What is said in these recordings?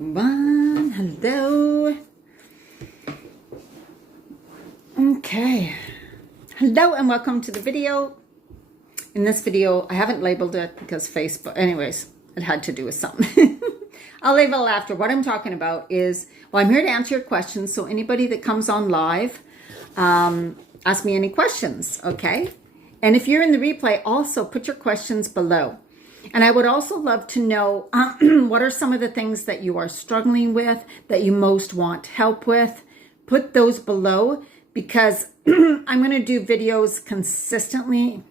Hello. Okay. Hello and welcome to the video. In this video, I haven't labeled it because Facebook, anyways, it had to do with something. I'll label it after. What I'm talking about is, well, I'm here to answer your questions. So anybody that comes on live, ask me any questions, okay? And if you're in the replay, also put your questions below. And I would also love to know what are some of the things that you are struggling with, that you most want help with. Put those below because I'm going to do videos consistently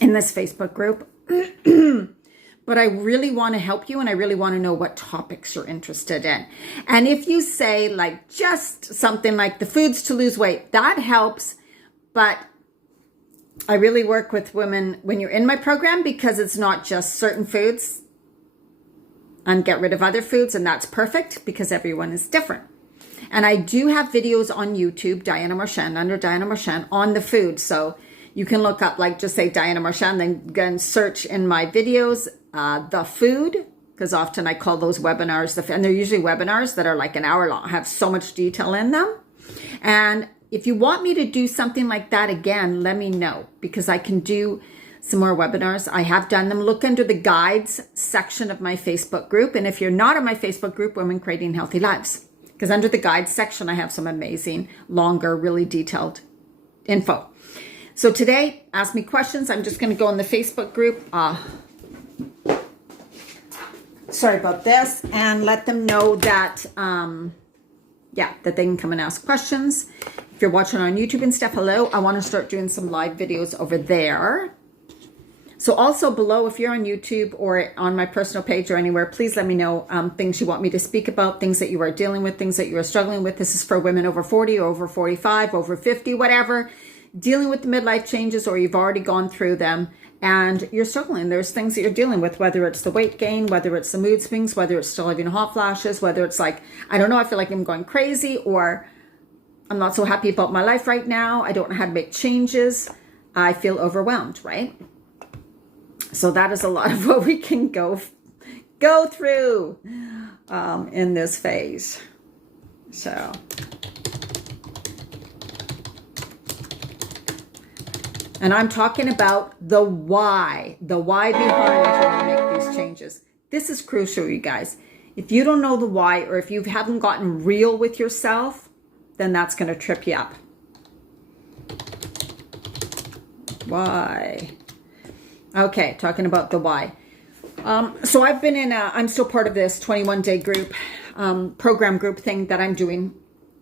in this Facebook group. But I really want to help you and I really want to know what topics you're interested in. And if you say like just something like the foods to lose weight, that helps. But I really work with women when you're in my program because it's not just certain foods and get rid of other foods. And that's perfect because everyone is different. And I do have videos on YouTube, Diana Marchand, under Diana Marchand on the food. So you can look up, like just say Diana Marchand, then go and search in my videos, the food, because often I call those webinars, and they're usually webinars that are like an hour long, have so much detail in them. And if you want me to do something like that again, let me know because I can do some more webinars. I have done them. Look under the guides section of my Facebook group. And if you're not in my Facebook group, Women Creating Healthy Lives, because under the guides section, I have some amazing, longer, really detailed info. So today, ask me questions. I'm just going to go in the Facebook group. Sorry about this. And let them know that, that they can come and ask questions. If you're watching on YouTube and stuff, hello. I want to start doing some live videos over there. So also below, if you're on YouTube or on my personal page or anywhere, please let me know things you want me to speak about, things that you are dealing with, things that you are struggling with. This is for women over 40 or over 45, over 50, whatever, dealing with the midlife changes or you've already gone through them and you're struggling. There's things that you're dealing with, whether it's the weight gain, whether it's the mood swings, whether it's still having hot flashes, whether it's like, I don't know, I feel like I'm going crazy or I'm not so happy about my life right now. I don't know how to make changes. I feel overwhelmed, right? So that is a lot of what we can go through in this phase. So, and I'm talking about the why behind when you make these changes. This is crucial, you guys. If you don't know the why, or if you haven't gotten real with yourself, then that's going to trip you up. Why? Okay, talking about the why. So I've been I'm still part of this 21-day group, program group thing that I'm doing,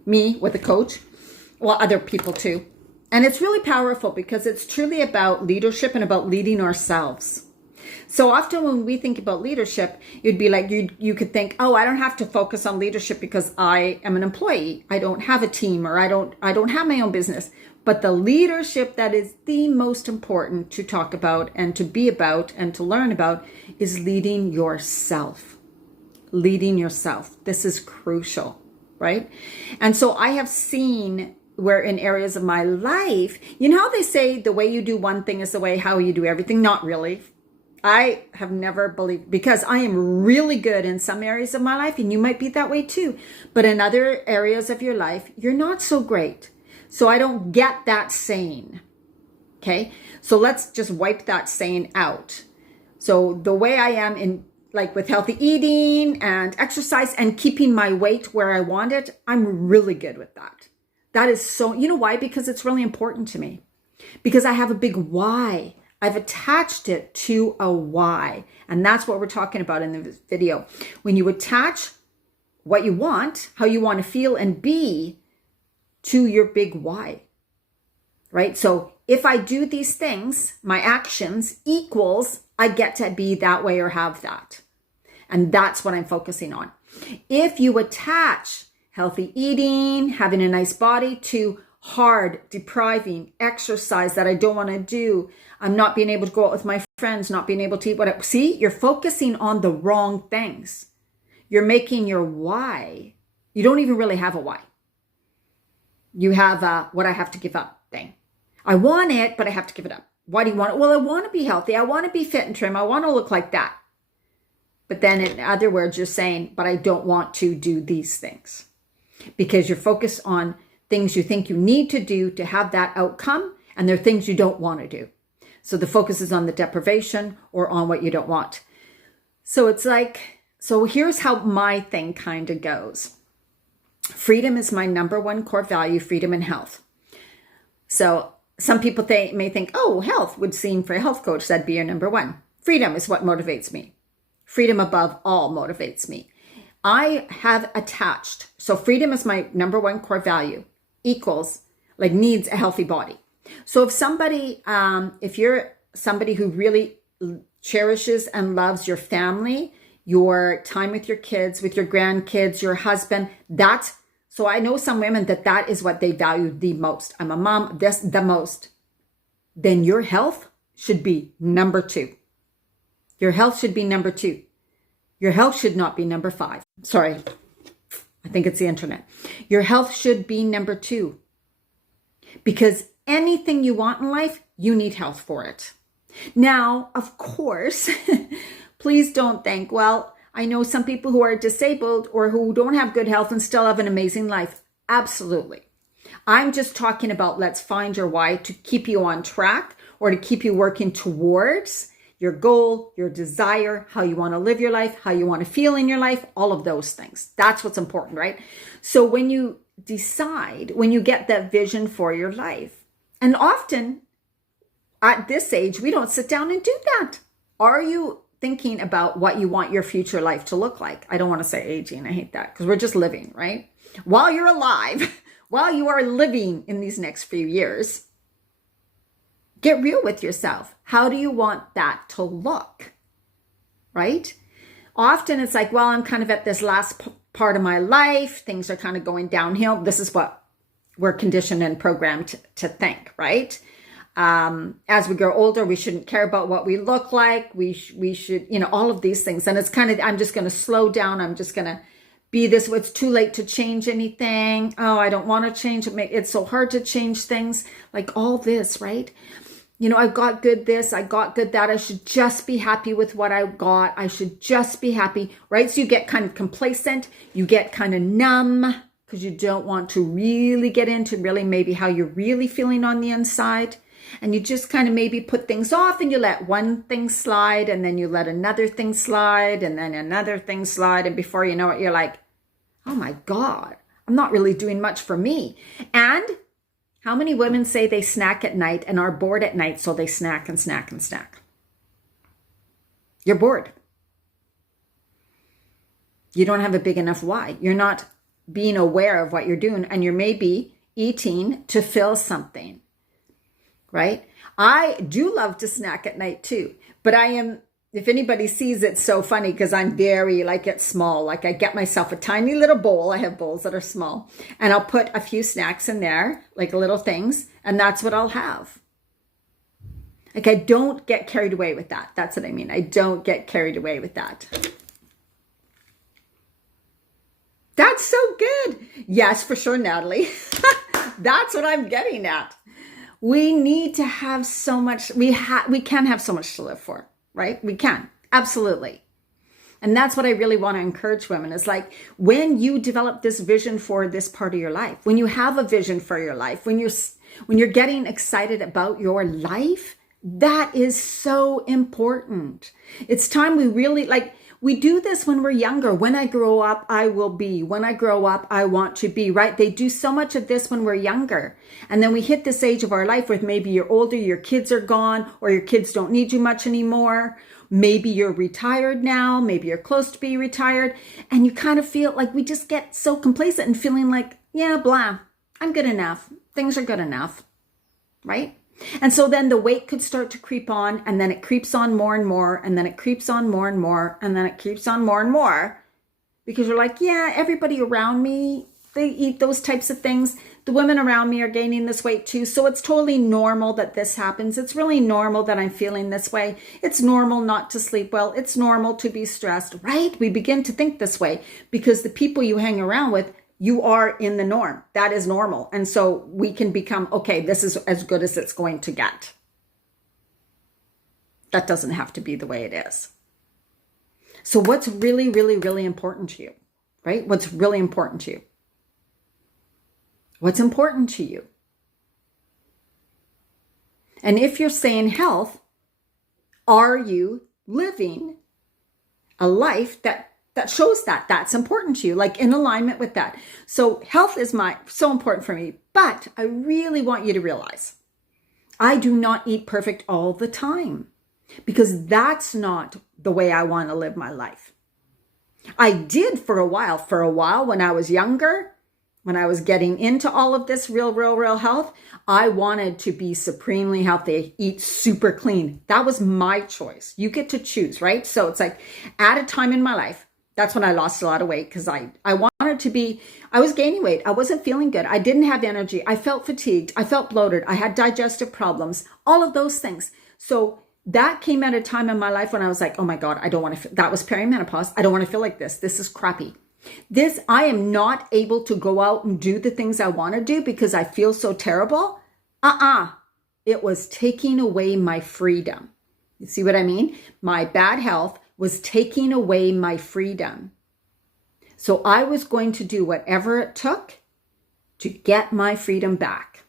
me with a coach, well, other people too. And it's really powerful because it's truly about leadership and about leading ourselves. So often when we think about leadership, you'd be like, you could think, oh, I don't have to focus on leadership because I am an employee. I don't have a team or I don't have my own business. But the leadership that is the most important to talk about and to be about and to learn about is leading yourself. Leading yourself. This is crucial, right? And so I have seen where in areas of my life, you know how they say the way you do one thing is the way how you do everything? Not really. I have never believed, because I am really good in some areas of my life, and you might be that way too. But in other areas of your life, you're not so great. So I don't get that saying. Okay. So let's just wipe that saying out. So the way I am in, like with healthy eating and exercise and keeping my weight where I want it, I'm really good with that. That is so, you know why? Because it's really important to me. Because I have a big why. I've attached it to a why. And that's what we're talking about in this video. When you attach what you want, how you want to feel and be to your big why, right? So if I do these things, my actions equals I get to be that way or have that. And that's what I'm focusing on. If you attach healthy eating, having a nice body to hard, depriving exercise that I don't want to do, I'm not being able to go out with my friends, not being able to eat whatever. See, you're focusing on the wrong things. You're making your why. You don't even really have a why. You have a what I have to give up thing. I want it, but I have to give it up. Why do you want it? Well, I want to be healthy. I want to be fit and trim. I want to look like that. But then in other words, you're saying, but I don't want to do these things, because you're focused on things you think you need to do to have that outcome, and they're things you don't want to do. So the focus is on the deprivation or on what you don't want. So it's like, so here's how my thing kind of goes. Freedom is my number one core value, freedom and health. So some people may think, oh, health would seem for a health coach, that'd be your number one. Freedom is what motivates me. Freedom above all motivates me. I have attached, so freedom is my number one core value, equals, like, needs a healthy body. So if somebody, if you're somebody who really cherishes and loves your family, your time with your kids, with your grandkids, your husband, so I know some women that is what they value the most. I'm a mom, the most. Then your health should be number two. Your health should be number two. Your health should not be number five. Sorry, I think it's the internet. Your health should be number two. Because anything you want in life, you need health for it. Now, of course, please don't think, well, I know some people who are disabled or who don't have good health and still have an amazing life. Absolutely. I'm just talking about, let's find your why to keep you on track or to keep you working towards your goal, your desire, how you want to live your life, how you want to feel in your life, all of those things. That's what's important, right? So when you decide, when you get that vision for your life, and often at this age, we don't sit down and do that. Are you thinking about what you want your future life to look like? I don't want to say aging. I hate that, because we're just living, right? While you're alive, while you are living in these next few years, get real with yourself. How do you want that to look, right? Often it's like, well, I'm kind of at this last part of my life. Things are kind of going downhill. This is what we're conditioned and programmed to think, right? As we grow older, we shouldn't care about what we look like. We should, all of these things. And it's kind of, I'm just going to slow down. I'm just going to be this. It's too late to change anything. Oh, I don't want to change. It's so hard to change things, like all this, right? I got good this, I got good that. I should just be happy with what I got. I should just be happy, right? So you get kind of complacent. You get kind of numb because you don't want to really get into really maybe how you're really feeling on the inside. And you just kind of maybe put things off, and you let one thing slide, and then you let another thing slide, and then another thing slide. And before you know it, you're like, oh my God, I'm not really doing much for me. And how many women say they snack at night and are bored at night, so they snack and snack and snack? You're bored. You don't have a big enough why. You're not being aware of what you're doing, and you're maybe eating to fill something, right? I do love to snack at night too, but I am, if anybody sees, it's so funny because I'm very, it's small. Like, I get myself a tiny little bowl. I have bowls that are small, and I'll put a few snacks in there, like little things, and that's what I'll have. Like, I don't get carried away with that. That's what I mean. I don't get carried away with that. That's so good. Yes, for sure, Natalie. That's what I'm getting at. We need to have so much, we can have so much to live for, right? We can, absolutely. And that's what I really want to encourage women, is like, when you develop this vision for this part of your life, when you have a vision for your life, when you're getting excited about your life, that is so important. It's time we really, we do this when we're younger. When I grow up, I will be. When I grow up, I want to be, right? They do so much of this when we're younger. And then we hit this age of our life where maybe you're older, your kids are gone, or your kids don't need you much anymore. Maybe you're retired now. Maybe you're close to being retired. And you kind of feel like we just get so complacent and feeling like, yeah, blah, I'm good enough. Things are good enough, right? And so then the weight could start to creep on, and then it creeps on more and more, and then it creeps on more and more, and then it creeps on more and more, because you're like, yeah, everybody around me, they eat those types of things. The women around me are gaining this weight too. So it's totally normal that this happens. It's really normal that I'm feeling this way. It's normal not to sleep well. It's normal to be stressed, right? We begin to think this way because the people you hang around with, you are in the norm. That is normal. And so we can become, okay, this is as good as it's going to get. That doesn't have to be the way it is. So what's really, really, really important to you, right? What's really important to you? What's important to you? And if you're saying health, are you living a life that shows that that's important to you, like in alignment with that? So health is so important for me, but I really want you to realize I do not eat perfect all the time, because that's not the way I want to live my life. I did for a while when I was younger, when I was getting into all of this real health. I wanted to be supremely healthy, eat super clean. That was my choice. You get to choose, right? So it's like at a time in my life, that's when I lost a lot of weight, because I wanted to be, I was gaining weight. I wasn't feeling good. I didn't have energy. I felt fatigued. I felt bloated. I had digestive problems, all of those things. So that came at a time in my life when I was like, oh my God, I don't want to, that was perimenopause. I don't want to feel like this. This is crappy. I am not able to go out and do the things I want to do because I feel so terrible. It was taking away my freedom. You see what I mean? My bad health was taking away my freedom. So I was going to do whatever it took to get my freedom back.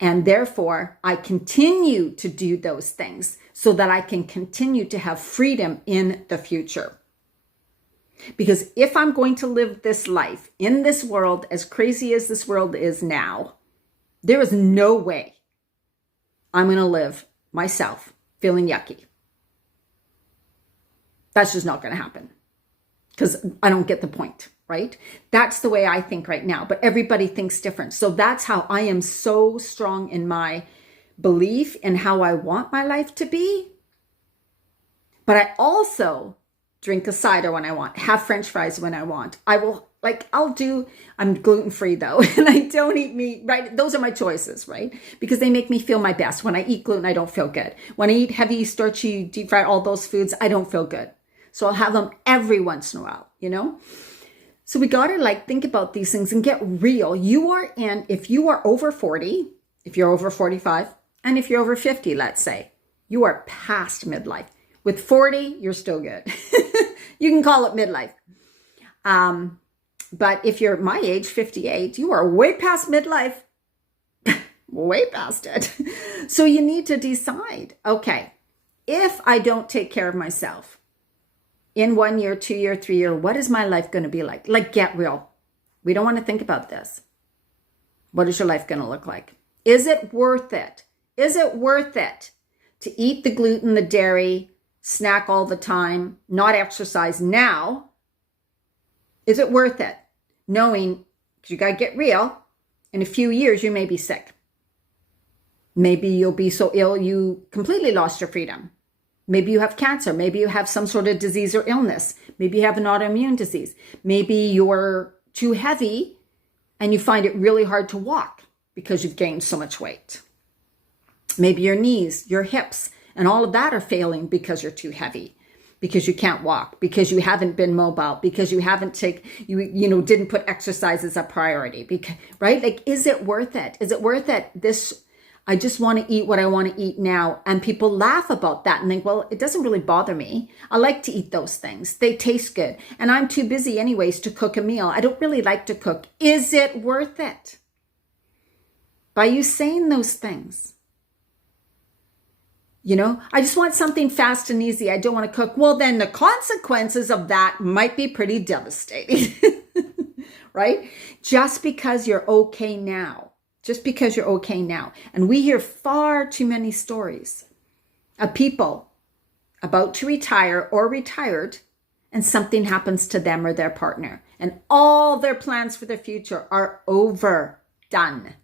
And therefore, I continue to do those things so that I can continue to have freedom in the future. Because if I'm going to live this life in this world, as crazy as this world is now, there is no way I'm going to live myself feeling yucky. That's just not going to happen, because I don't get the point, right? That's the way I think right now, but everybody thinks different. So that's how I am so strong in my belief in how I want my life to be. But I also drink a cider when I want, have French fries when I want. I'm gluten-free though, and I don't eat meat, right? Those are my choices, right? Because they make me feel my best. When I eat gluten, I don't feel good. When I eat heavy, starchy, deep fried, all those foods, I don't feel good. So I'll have them every once in a while, you know? So we got to think about these things and get real. If you are over 40, if you're over 45, and if you're over 50, let's say, you are past midlife. With 40, you're still good. You can call it midlife. But if you're my age, 58, you are way past midlife. Way past it. So you need to decide, okay, if I don't take care of myself in 1 year, 2 year, 3 year, what is my life going to be like? Like, get real. We don't want to think about this. What is your life going to look like? Is it worth it? Is it worth it to eat the gluten, the dairy, snack all the time, not exercise now? Is it worth it? Knowing, because you got to get real, in a few years, you may be sick. Maybe you'll be so ill you completely lost your freedom. Maybe you have cancer. Maybe you have some sort of disease or illness. Maybe you have an autoimmune disease. Maybe you're too heavy and you find it really hard to walk because you've gained so much weight. Maybe your knees, your hips, and all of that are failing because you're too heavy, because you can't walk, because you haven't been mobile, because you haven't didn't put exercise as a priority, right? Is it worth it? Is it worth it? I just want to eat what I want to eat now. And people laugh about that and think, well, it doesn't really bother me. I like to eat those things. They taste good. And I'm too busy anyways to cook a meal. I don't really like to cook. Is it worth it? By you saying those things, I just want something fast and easy. I don't want to cook. Well, then the consequences of that might be pretty devastating, right? Just because you're okay now. Just because you're okay now. And we hear far too many stories of people about to retire or retired, and something happens to them or their partner, and all their plans for the future are overdone.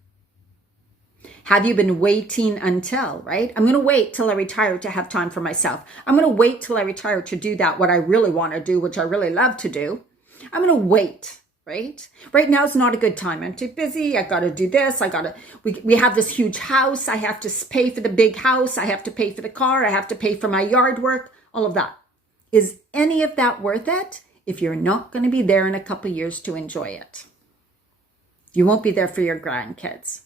Have you been waiting until, right? I'm going to wait till I retire to have time for myself. I'm going to wait till I retire to do what I really want to do, which I really love to do. I'm going to wait. Right now is not a good time. I'm too busy. I got to do this. We have this huge house. I have to pay for the big house. I have to pay for the car. I have to pay for my yard work, all of that. Is any of that worth it if you're not going to be there in a couple of years to enjoy it? You won't be there for your grandkids.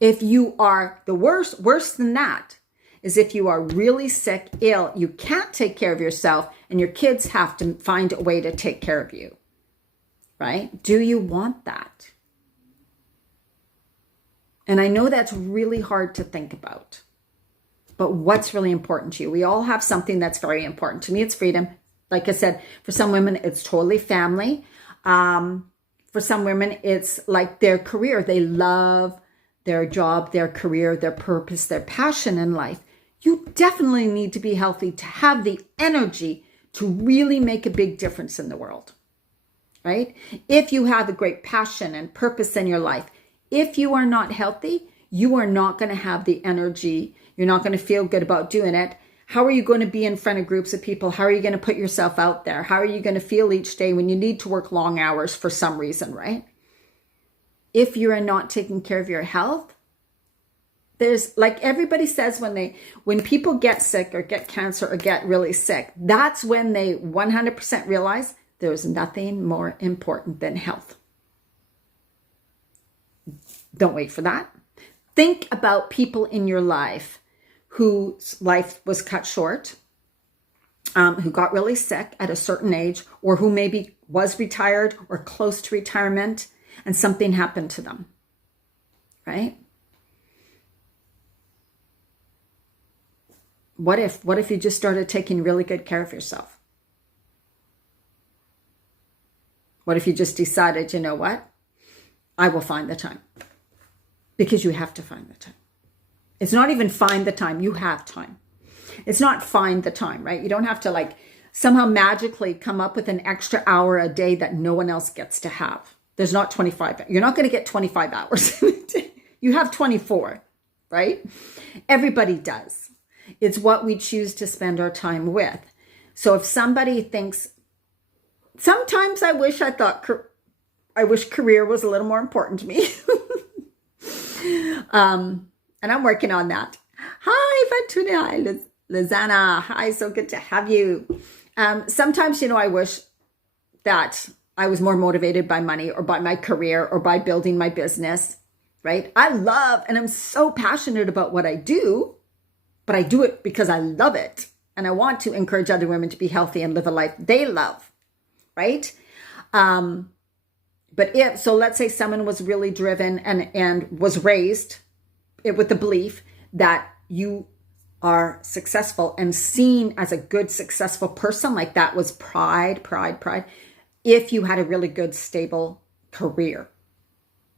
If you are worse than that, is if you are really sick, ill, you can't take care of yourself, and your kids have to find a way to take care of you, right? Do you want that? And I know that's really hard to think about, but what's really important to you? We all have something that's very important. To me, it's freedom. Like I said, for some women, it's totally family. For some women, it's like their career. They love their job, their career, their purpose, their passion in life. You definitely need to be healthy to have the energy to really make a big difference in the world, right? If you have a great passion and purpose in your life, if you are not healthy, you are not going to have the energy. You're not going to feel good about doing it. How are you going to be in front of groups of people? How are you going to put yourself out there? How are you going to feel each day when you need to work long hours for some reason, right? If you are not taking care of your health, there's, like everybody says, when people get sick or get cancer or get really sick, that's when they 100% realize there's nothing more important than health. Don't wait for that. Think about people in your life whose life was cut short, who got really sick at a certain age, or who maybe was retired or close to retirement and something happened to them, right? What if you just started taking really good care of yourself? What if you just decided, you know what? I will find the time. Because you have to find the time. It's not even find the time. You have time. It's not find the time, right? You don't have to like somehow magically come up with an extra hour a day that no one else gets to have. There's not 25. You're not going to get 25 hours in a day. You have 24, right? Everybody does. It's what we choose to spend our time with. So if somebody thinks, sometimes I wish career was a little more important to me. And I'm working on that. Hi, Fatuna. Hi, Lizana. Hi, so good to have you. Sometimes, I wish that I was more motivated by money or by my career or by building my business, right? I love, and I'm so passionate about what I do, but I do it because I love it. And I want to encourage other women to be healthy and live a life they love, right? But let's say someone was really driven and was raised with the belief that you are successful and seen as a good, successful person, like that was pride. If you had a really good, stable career.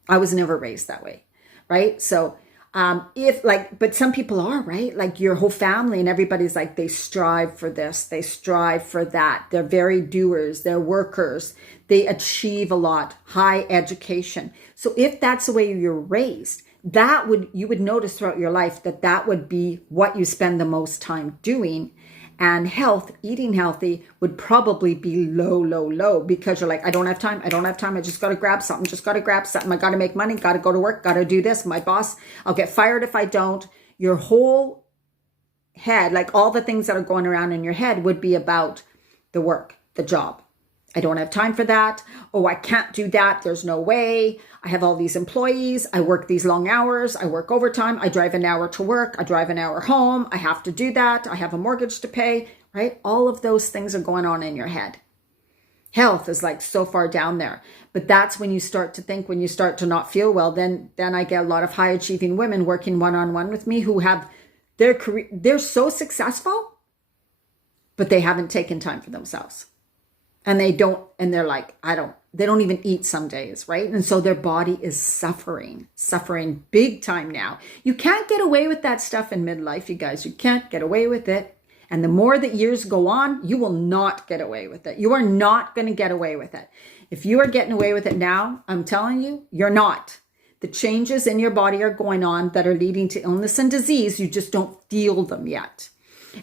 I was never raised that way, right? So but some people are, right? Like your whole family and everybody's like, they strive for this, they strive for that. They're very doers, they're workers, they achieve a lot, high education. So if that's the way you're raised, you would notice throughout your life that would be what you spend the most time doing. And eating healthy would probably be low because you're like, I don't have time. I just got to grab something. I got to make money, got to go to work, got to do this. My boss, I'll get fired if I don't. Your whole head, like all the things that are going around in your head would be about the work, the job. I don't have time for that. Oh, I can't do that. There's no way. I have all these employees. I work these long hours. I work overtime. I drive an hour to work. I drive an hour home. I have to do that. I have a mortgage to pay, right? All of those things are going on in your head. Health is like so far down there. But that's when you start to think, when you start to not feel well, then I get a lot of high achieving women working one-on-one with me who have their career. They're so successful, but they haven't taken time for themselves. And they don't even eat some days, right? And so their body is suffering big time now. You can't get away with that stuff in midlife, you guys. You can't get away with it. And the more that years go on, you will not get away with it. You are not going to get away with it. If you are getting away with it now, I'm telling you, you're not. The changes in your body are going on that are leading to illness and disease. You just don't feel them yet.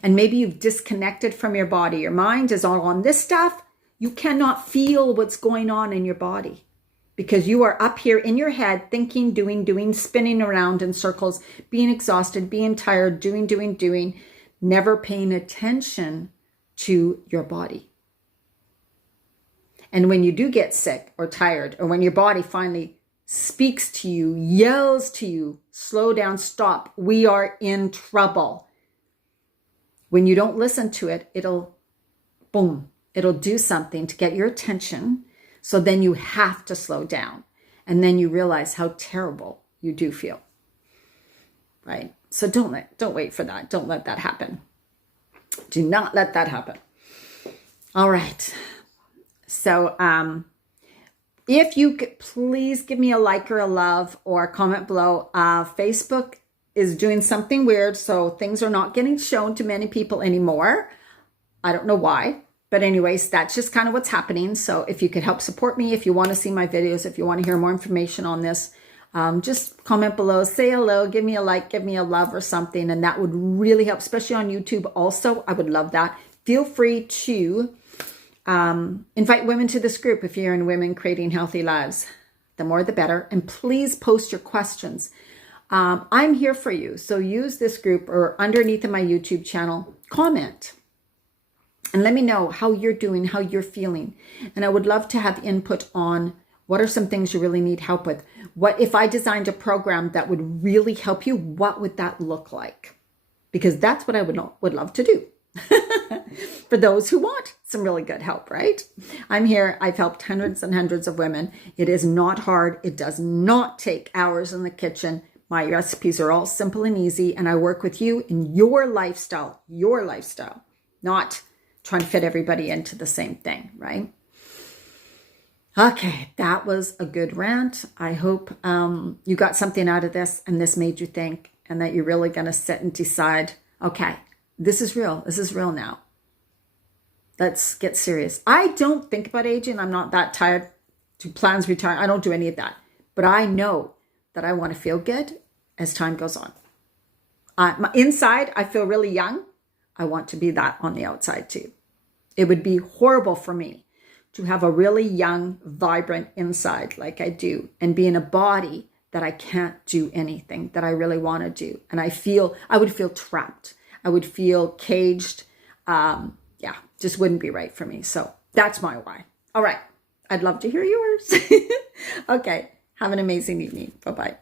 And maybe you've disconnected from your body. Your mind is all on this stuff. You cannot feel what's going on in your body because you are up here in your head thinking, doing, spinning around in circles, being exhausted, being tired, doing, never paying attention to your body. And when you do get sick or tired, or when your body finally speaks to you, yells to you, slow down, stop, we are in trouble. When you don't listen to it, it'll do something to get your attention. So then you have to slow down. And then you realize how terrible you do feel. Right? So don't wait for that. Don't let that happen. Do not let that happen. All right. So, if you could please give me a like or a love or a comment below. Facebook is doing something weird, so things are not getting shown to many people anymore. I don't know why, but anyways, that's just kind of what's happening. So if you could help support me, if you want to see my videos, if you want to hear more information on this, just comment below, say hello, give me a like, give me a love or something, and that would really help, especially on YouTube. Also, I would love that. Feel free to invite women to this group if you're in Women Creating Healthy Lives. The more the better. And please post your questions. I'm here for you. So use this group or underneath of my YouTube channel, comment. And let me know how you're doing, how you're feeling. And I would love to have input on what are some things you really need help with. What if I designed a program that would really help you? What would that look like? Because that's what I would love to do. For those who want some really good help, right? I'm here. I've helped hundreds and hundreds of women. It is not hard. It does not take hours in the kitchen. My recipes are all simple and easy, and I work with you in your lifestyle, not trying to fit everybody into the same thing, right? Okay, that was a good rant. I hope you got something out of this and this made you think, and that you're really going to sit and decide, okay, this is real. This is real now. Let's get serious. I don't think about aging. I'm not that tired to plans retire. I don't do any of that. But I know that I want to feel good as time goes on. Inside, I feel really young. I want to be that on the outside too. It would be horrible for me to have a really young, vibrant inside like I do and be in a body that I can't do anything that I really want to do. And I would feel trapped. I would feel caged. Just wouldn't be right for me. So that's my why. All right. I'd love to hear yours. Okay. Have an amazing evening. Bye-bye.